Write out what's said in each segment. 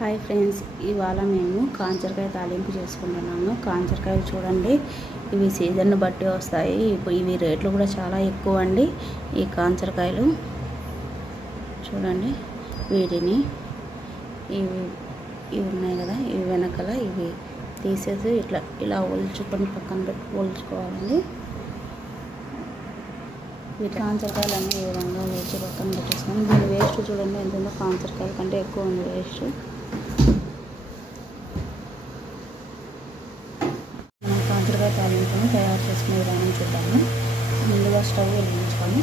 Hi friends, ఇవాళ మేము కాంచరకాయ తాలింపు చేసుకుంటున్నాము. కాంచరకాయలు చూడండి, ఇవి సీజన్ బట్టి వస్తాయి. ఇప్పుడు ఇవి రేట్లు కూడా చాలా ఎక్కువ అండి. ఈ కాంచరకాయలు చూడండి, వీటిని ఇవి ఇవి ఉన్నాయి కదా, ఇవి వెనకాల ఇవి తీసేసి ఇలా ఒలుచుకొని పక్కన ఒలుచుకోవాలండి. ఈ కాంచరకాయలు అన్నీ ఈ విధంగా ఒలిచి పక్కన పెట్టేసుకొని, దీని వేస్ట్ చూడండి ఎంత ఉందో. కాంచరకాయల కంటే ఎక్కువ ఉంది వేస్ట్. మనం కాంచరకాయ తాలింపుని తయారు చేసుకునే విధానం చూద్దాము. ముందుగా స్టవ్ వెలిగించుకొని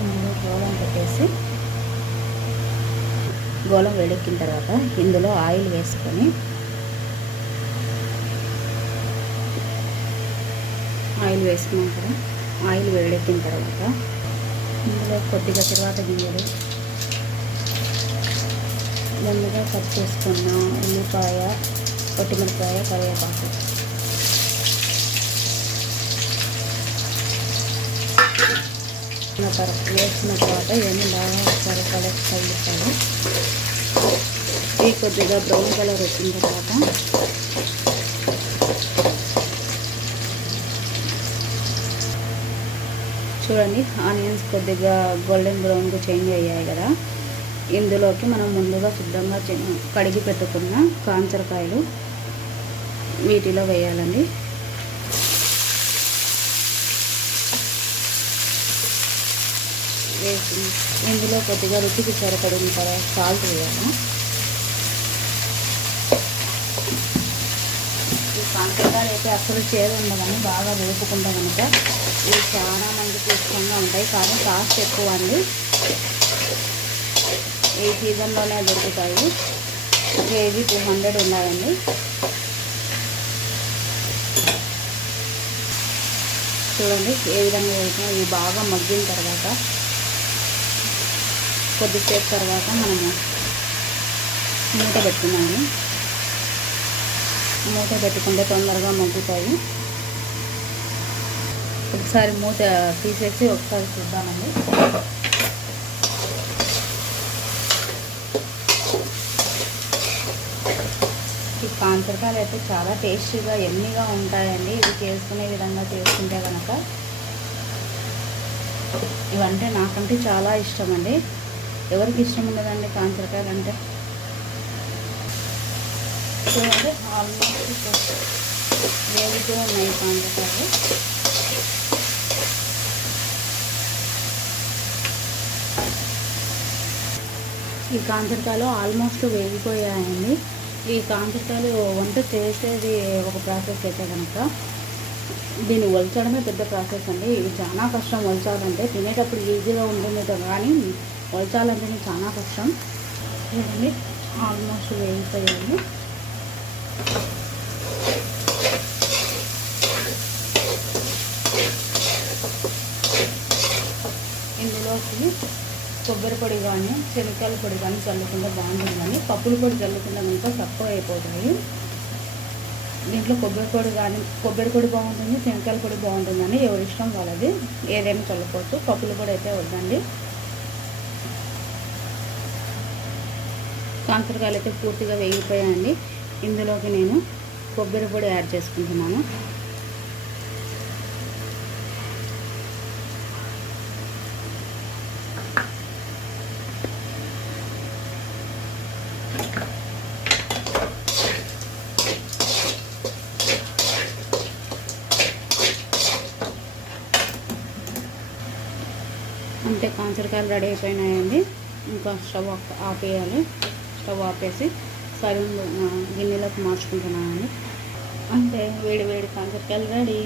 ఇందులో గోళం పెట్టేసి, గోళం వేడెక్కిన తర్వాత ఇందులో ఆయిల్ వేసుకొని, ఆయిల్ వేసుకున్నాం కదా, ఆయిల్ వేడెక్కిన తర్వాత ఇందులో కొద్దిగా తర్వాత గింజలు, ముందుగా కట్ చేసుకున్న ఉల్లిపాయ, పచ్చిమిరపకాయ, కరివేపాకు వేసిన తర్వాత ఇవన్నీ బాగా ఒకసారి కలుపుతాను. ఇది కొద్దిగా బ్రౌన్ కలర్ వచ్చిన తర్వాత చూడండి, ఆనియన్స్ కొద్దిగా గోల్డెన్ బ్రౌన్గా చేంజ్ అయ్యాయి కదా. ఇందులోకి మనం ముందుగా శుద్ధంగా కడిగి పెట్టుకున్న కాంచరకాయలు వీటిలో వేయాలండి. వేసి ఇందులో కొద్దిగా రుచికి సరిపడిన తర్వాత సాల్ట్ వేయాలి. ఈ కాంచరకాయలు అయితే అసలు చేదు ఉండదని బాగా వేపుకుంటా కనుక ఇవి చాలా మందికి ఇష్టంగా ఉంటాయి, కానీ కాస్ట్ ఎక్కువ అండి. ఈ సీజన్లోనే దొరుకుతాయి. కేజీ 200 ఉన్నాయండి. చూడండి ఏ విధంగా వేసినా ఇవి బాగా మగ్గిన తర్వాత కొద్దిసేపు తర్వాత మనము మూత పెట్టుకున్నాము. మూత పెట్టుకుంటే తొందరగా మగ్గుతాయి. ఒకసారి మూత తీసేసి ఒకసారి చూద్దామండి. ఈ కాంచరకాయలు అయితే చాలా టేస్టీగా ఎమ్మీగా ఉంటాయండి. ఇవి చేసుకునే విధంగా చేసుకుంటే కనుక ఇవంటే నాకంటే చాలా ఇష్టం అండి. ఎవరికి ఇష్టం ఉండదండి కాంచరకాయలు అంటే. చూడండి, ఆల్మోస్ట్ వేగుతూ ఉన్నాయి కాంచరకాయలు. ఈ కాంచరకాయలు ఆల్మోస్ట్ వేగిపోయాయండి. ఈ కాంచరకాయలు వంట చేసేది ఒక ప్రాసెస్ అయితే కనుక దీన్ని ఒలచడమే పెద్ద ప్రాసెస్ అండి. ఇది చాలా కష్టం ఒలచాలంటే. తినేటప్పుడు ఈజీగా ఉంటుంది కానీ ఒలచాలంటేనే చాలా కష్టం. చూడండి, ఆల్మోస్ట్ వేగిపోయాయి. ఇందులోకి కొబ్బరి పొడి కానీ శనగకాయల పొడి కానీ చల్లుకుంటే బాగుంటుంది, కానీ పప్పుల పొడి చల్లుకుంటే కనుక తక్కువ అయిపోతాయి. దీంట్లో కొబ్బరి పొడి బాగుంటుంది, శనగకాయల పొడి బాగుంటుందని ఎవరి ఇష్టం వాళ్ళది. ఏదైనా చల్లుకోవచ్చు. పప్పుల పొడి అయితే వద్దండి. కాంచరకాయలు అయితే పూర్తిగా వేగిపోయాయండి. ఇందులోకి నేను కొబ్బరి పొడి యాడ్ చేసుకుంటున్నాను. అంటే కాంచరకాయలు రెడీ అయిపోయినాయండి. ఇంకా స్టవ్ ఆపేయాలి. స్టవ్ ఆపేసి సగం గిన్నెలోకి మార్చుకుంటున్నానండి. అంటే వేడి వేడి కాంచరకాయలు రెడీ.